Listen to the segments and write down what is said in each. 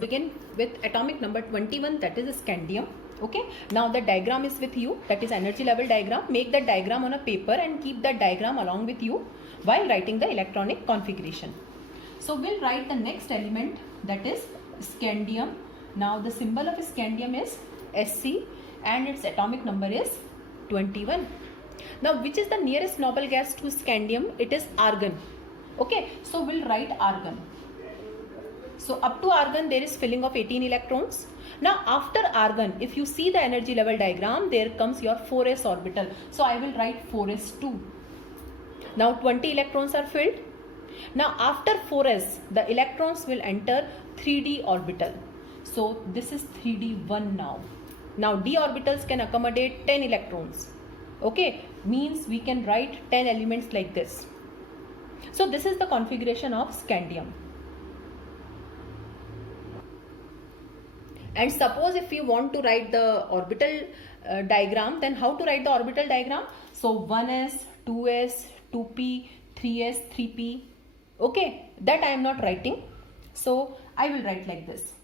begin with atomic number 21, that is scandium. Okay, now the diagram is with you, that is energy level diagram. Make that diagram on a paper and keep that diagram along with you while writing the electronic configuration. So we'll write the next element, that is scandium. Now the symbol of scandium is Sc and its atomic number is 21. Now which is the nearest noble gas to scandium? It is argon. Okay, so we'll write argon. So up to argon there is filling of 18 electrons. Now after argon, if you see the energy level diagram, there comes your 4s orbital. So I will write 4s2. Now 20 electrons are filled. Now after 4s, the electrons will enter 3d orbital. So this is 3d1 now. Now d orbitals can accommodate 10 electrons. Okay, means we can write 10 elements like this. So this is the configuration of scandium. And suppose if you want to write the orbital diagram, then how to write the orbital diagram? So 1s, 2s, 2p, 3s, 3p. Okay, that I am not writing. So I will write like this.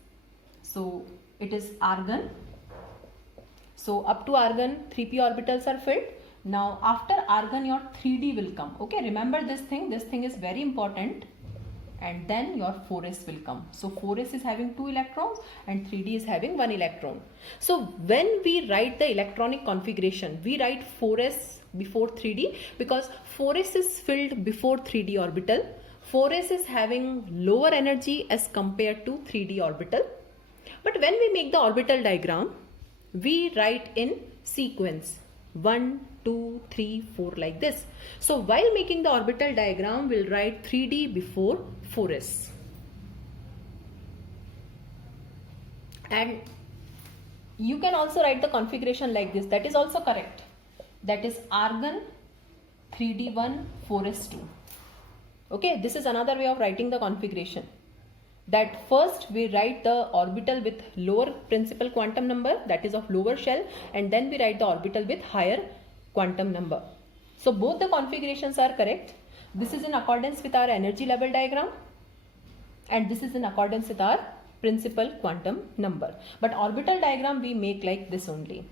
So it is argon. So up to argon 3p orbitals are filled. Now after argon your 3d will come. Okay, remember this thing is very important. And then your 4s will come. So 4s is having 2 electrons and 3d is having 1 electron. So when we write the electronic configuration, we write 4s before 3d because 4s is filled before 3d orbital. 4s is having lower energy as compared to 3d orbital. But when we make the orbital diagram, we write in sequence 1, 2, 3, 4 like this. So while making the orbital diagram, we'll write 3d before 4s. And you can also write the configuration like this. That is also correct. That is argon 3d1 4s2. Okay, this is another way of writing the configuration. That first we write the orbital with lower principal quantum number, that is of lower shell, and then we write the orbital with higher quantum number. So both the configurations are correct. This is in accordance with our energy level diagram and this is in accordance with our principal quantum number. But orbital diagram we make like this only.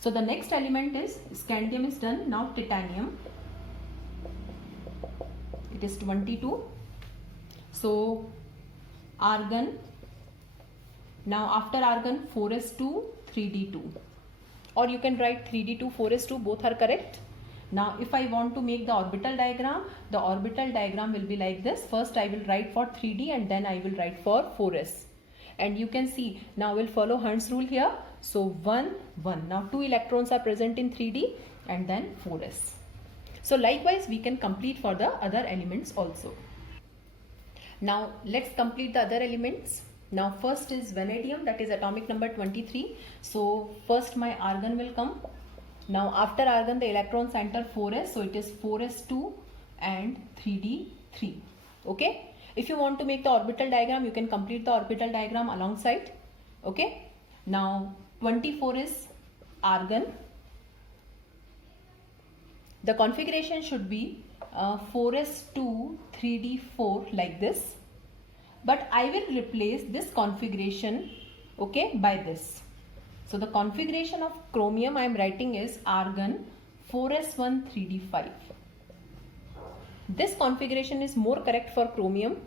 So the next element is scandium is done. Now titanium. It is 22. So argon. Now after argon 4s2 3d2, or you can write 3d2 4s2, both are correct. Now if I want to make the orbital diagram will be like this. First I will write for 3d and then I will write for 4s. And you can see now we'll follow Hund's rule here. So 1, 1. Now 2 electrons are present in 3d and then 4s. So likewise we can complete for the other elements also. Now let's complete the other elements. Now first is vanadium, that is atomic number 23. So first my argon will come. Now after argon the electrons enter 4s. So it is 4s2 and 3d3. Okay. If you want to make the orbital diagram, you can complete the orbital diagram alongside. Okay. Now 24 is argon. The configuration should be 4s2 3d4 like this, but I will replace this configuration, okay, by this. So the configuration of chromium I am writing is argon 4s1 3d5. This configuration is more correct for chromium.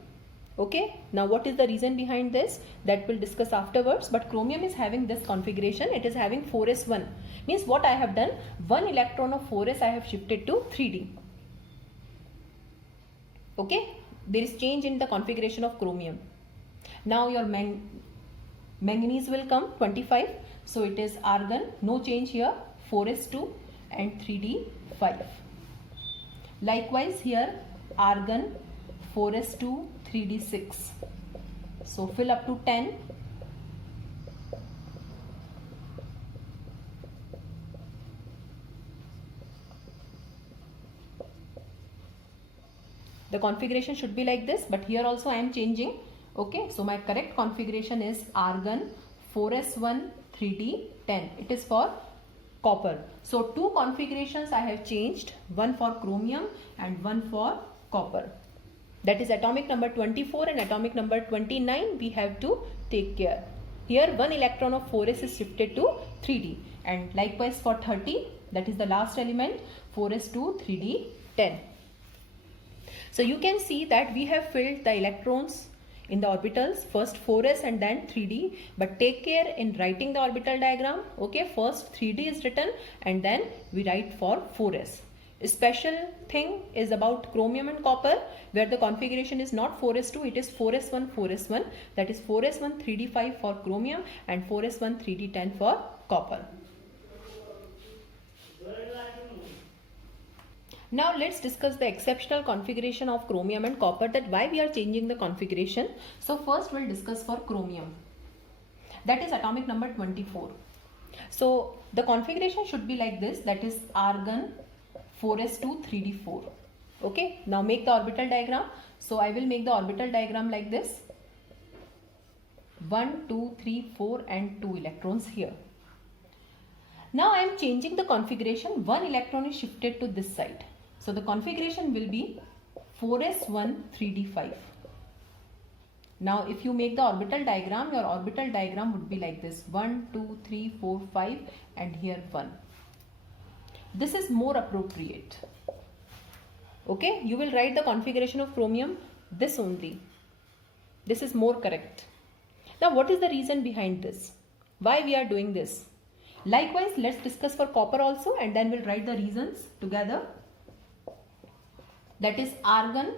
Okay, now what is the reason behind this? That we'll discuss afterwards. But chromium is having this configuration. It is having 4s1. Means what I have done, 1 electron of 4s I have shifted to 3d. Okay, there is change in the configuration of chromium. Now your manganese will come 25. So it is argon, no change here, 4s2 and 3d5. Likewise here argon 4s2 3d6. So fill up to 10. The configuration should be like this, but here also I am changing. Okay, so my correct configuration is argon 4s1 3d10. It is for copper. So two configurations I have changed, one for chromium and one for copper. that is atomic number 24 and atomic number 29, we have to take care. Here one electron of 4s is shifted to 3d, and likewise for 30, that is the last element, 4s to 3d 10. So you can see that we have filled the electrons in the orbitals, first 4s and then 3d, but take care in writing the orbital diagram. Okay, first 3d is written and then we write for 4s. A special thing is about chromium and copper, where the configuration is not 4s2, it is 4s1 4s1, that is 4s1 3d5 for chromium and 4s1 3d10 for copper. Now let's discuss the exceptional configuration of chromium and copper, that why we are changing the configuration. So first we'll discuss for chromium, that is atomic number 24. So the configuration should be like this, that is argon 4s2 3d4. Okay, now make the orbital diagram. So I will make the orbital diagram like this, 1 2 3 4 and 2 electrons here. Now I am changing the configuration, one electron is shifted to this side. So the configuration will be 4s1 3d5. Now if you make the orbital diagram, your orbital diagram would be like this, 1 2 3 4 5 and here 1. This is more appropriate. Okay, you will write the configuration of chromium this only. This is more correct. Now what is the reason behind this? Why we are doing this? Likewise, let's discuss for copper also and then we'll write the reasons together. That is argon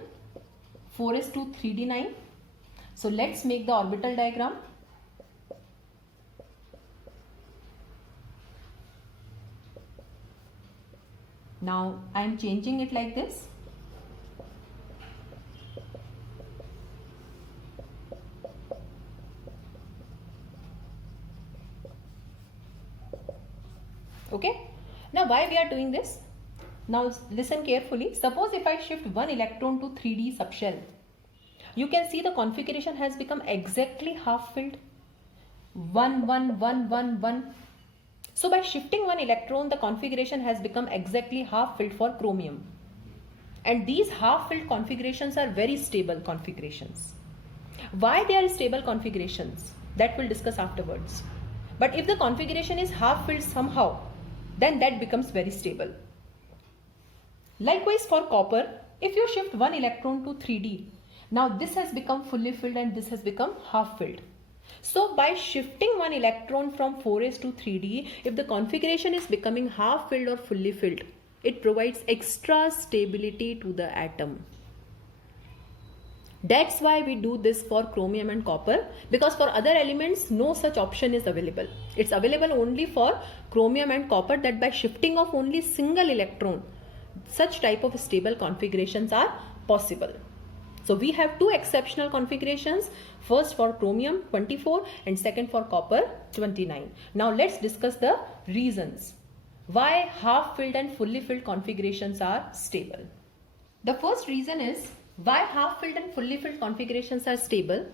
4s2 3d9. So let's make the orbital diagram. Now I am changing it like this. Okay. Now why we are doing this? Now listen carefully. Suppose if I shift one electron to 3d subshell, you can see the configuration has become exactly half filled. 1 1 1 1 1. So by shifting one electron, the configuration has become exactly half filled for chromium. And these half filled configurations are very stable configurations. Why they are stable configurations? That we'll discuss afterwards. But if the configuration is half filled somehow, then that becomes very stable. Likewise for copper, if you shift one electron to 3d, now this has become fully filled and this has become half filled. So by shifting one electron from 4s to 3d, if the configuration is becoming half filled or fully filled, it provides extra stability to the atom. That's why we do this for chromium and copper, because for other elements no such option is available. It's available only for chromium and copper, that by shifting of only single electron, such type of stable configurations are possible. So we have two exceptional configurations, first for chromium 24 and second for copper 29. Now let's discuss the reasons why half filled and fully filled configurations are stable. The first reason is why half filled and fully filled configurations are stable.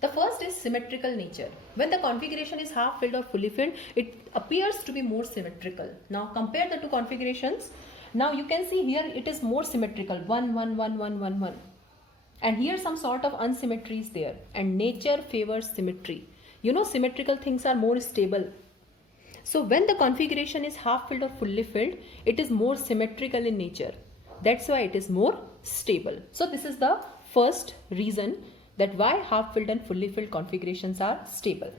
The first is symmetrical nature. When the configuration is half filled or fully filled, it appears to be more symmetrical. Now compare the two configurations. Now you can see here it is more symmetrical, 1 1 1 1 1 1. And here some sort of unsymmetry is there, and nature favors symmetry. You know, symmetrical things are more stable. So when the configuration is half filled or fully filled, it is more symmetrical in nature. That's why it is more stable. So this is the first reason that why half filled and fully filled configurations are stable.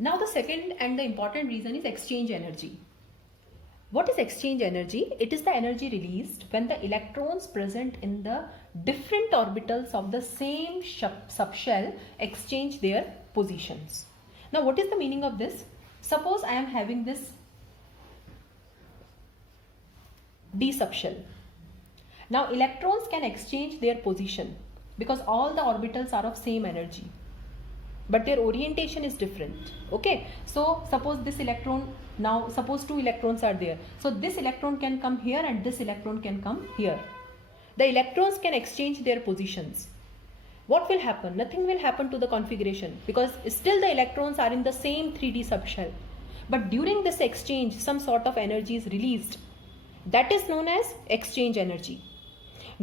Now the second and the important reason is exchange energy. What is exchange energy? It is the energy released when the electrons present in the different orbitals of the same subshell exchange their positions. Now what is the meaning of this? Suppose I am having this d subshell. Now electrons can exchange their position because all the orbitals are of same energy, but their orientation is different. Okay, so suppose this electron, now suppose two electrons are there, so this electron can come here and this electron can come here. The electrons can exchange their positions. What will happen? Nothing will happen to the configuration because still the electrons are in the same 3D subshell, but during this exchange some sort of energy is released. That is known as exchange energy.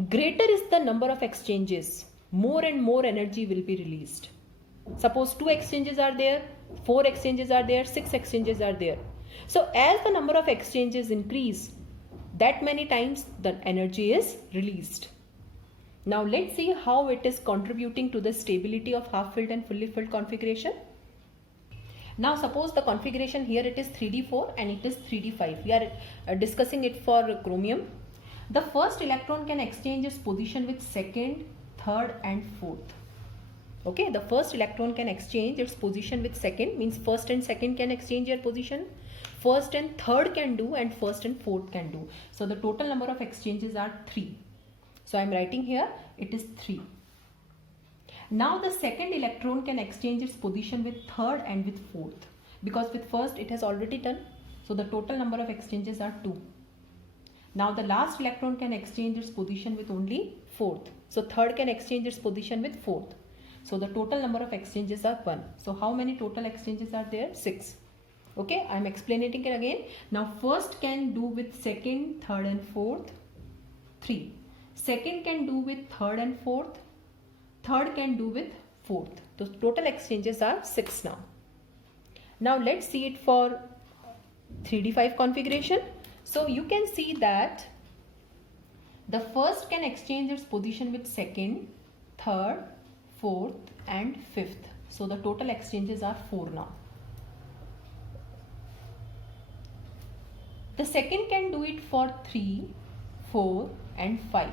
greater is the number of exchanges, more and more energy will be released. Suppose 2 exchanges are there, 4 exchanges are there, 6 exchanges are there. So as the number of exchanges increase, that many times the energy is released. Now let's see how it is contributing to the stability of half filled and fully filled configuration. Now suppose the configuration here it is 3d4 and it is 3d5. We are discussing it for chromium. The first electron can exchange its position with second, third and fourth. Okay, the first electron can exchange its position with second, means first and second can exchange their position. First and third can do, and first and fourth can do. So the total number of exchanges are 3. So I am writing here it is 3. Now the second electron can exchange its position with third and with fourth, because with first it has already done. So the total number of exchanges are 2. Now the last electron can exchange its position with only fourth. So third can exchange its position with fourth. So the total number of exchanges are 1. So how many total exchanges are there? 6. Okay, I am explaining it again. Now first can do with second, third and fourth, 3. Second can do with third and fourth. Third can do with fourth. So total exchanges are 6 now. Now let's see it for 3d5 configuration. So you can see that the first can exchange its position with second, third, fourth and fifth. So the total exchanges are 4 now. The second can do it for 3, 4 and 5,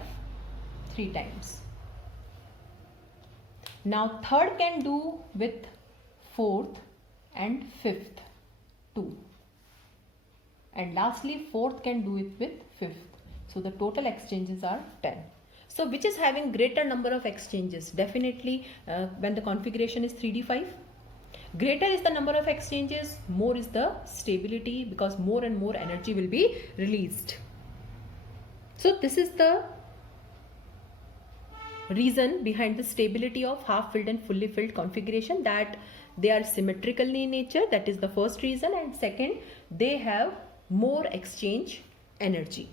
3 times. Now third can do with fourth and fifth, 2. And lastly fourth can do it with fifth. So the total exchanges are 10. So which is having greater number of exchanges? Definitely when the configuration is 3d5. Greater is the number of exchanges, more is the stability, because more and more energy will be released. So this is the reason behind the stability of half filled and fully filled configuration, that they are symmetrical in nature. That is the first reason. And second, they have more exchange energy.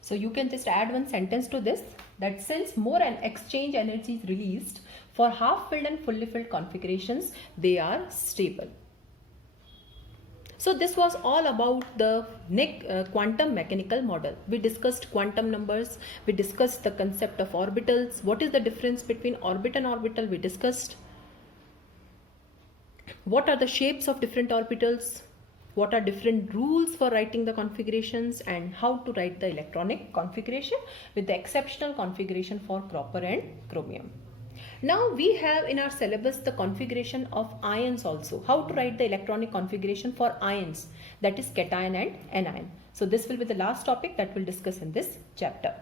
So you can just add one sentence to this, that since more an exchange energy is released for half filled and fully filled configurations, they are stable. So this was all about the quantum mechanical model. We discussed quantum numbers, we discussed the concept of orbitals, what is the difference between orbit and orbital, we discussed what are the shapes of different orbitals, what are different rules for writing the configurations, and how to write the electronic configuration with the exceptional configuration for copper and chromium. Now we have in our syllabus the configuration of ions also, how to write the electronic configuration for ions, that is cation and anion. So this will be the last topic that we'll discuss in this chapter.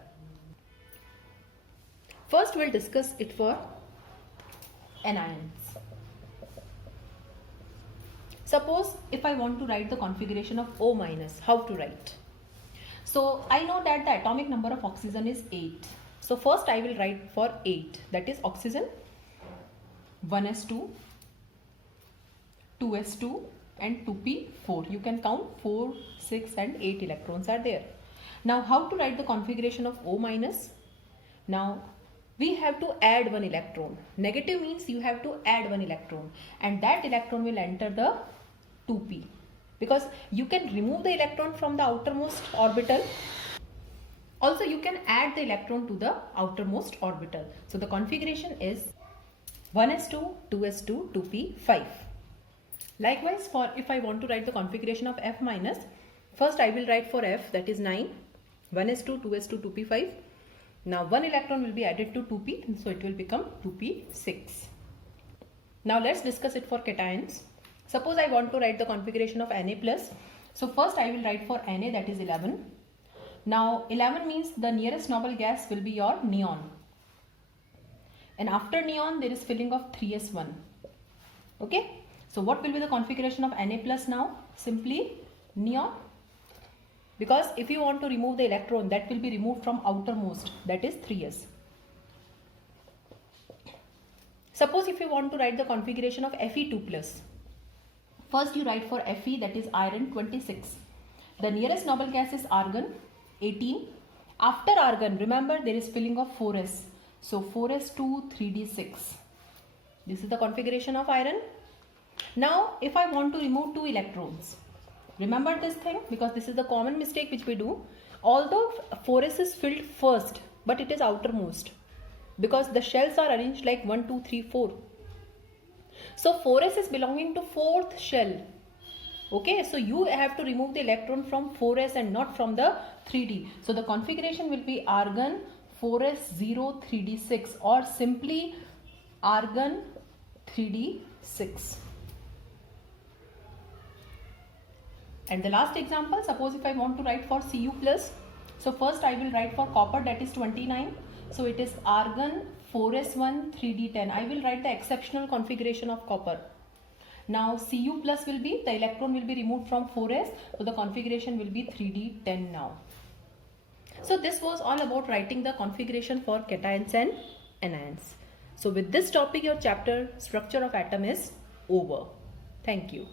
First we'll discuss it for anions. Suppose if I want to write the configuration of O minus, how to write? So I know that the atomic number of oxygen is 8. So first I will write for 8, that is oxygen 1s2, 2s2 and 2p4. You can count 4, 6 and 8 electrons are there. Now how to write the configuration of O minus? Now we have to add one electron. Negative means you have to add one electron, and that electron will enter the 2p, because you can remove the electron from the outermost orbital. Also you can add the electron to the outermost orbital. So the configuration is 1s2, 2s2, 2p5. Likewise, for if I want to write the configuration of F minus, first I will write for F, that is 9, 1s2, 2s2, 2p5. Now one electron will be added to 2p, and so it will become 2p6. Now let's discuss it for cations. Suppose I want to write the configuration of Na plus. So first I will write for Na, that is 11. Now 11 means the nearest noble gas will be your neon. And after neon there is filling of 3s1. Okay. So what will be the configuration of Na plus now? Simply neon. Because if you want to remove the electron, that will be removed from outermost, that is 3s. Suppose if you want to write the configuration of Fe2 plus. First you write for Fe, that is iron 26. The nearest noble gas is argon 18, After argon, remember there is filling of 4s. So 4s2 3d6. This is the configuration of iron. Now if I want to remove 2 electrons, remember this thing because this is the common mistake which we do. Although 4s is filled first, but it is outermost because the shells are arranged like 1, 2, 3, 4. So 4s is belonging to 4th shell. Okay, so you have to remove the electron from 4s and not from the 3d. So the configuration will be argon 4s0 3d6 or simply argon 3d6. And the last example, suppose if I want to write for Cu plus. So first I will write for copper, that is 29. So it is argon 4s1 3d10. I will write the exceptional configuration of copper. Now Cu plus will be, the electron will be removed from 4s, so the configuration will be 3d10 now. So this was all about writing the configuration for cations and anions. So with this topic, your chapter structure of atom is over. Thank you.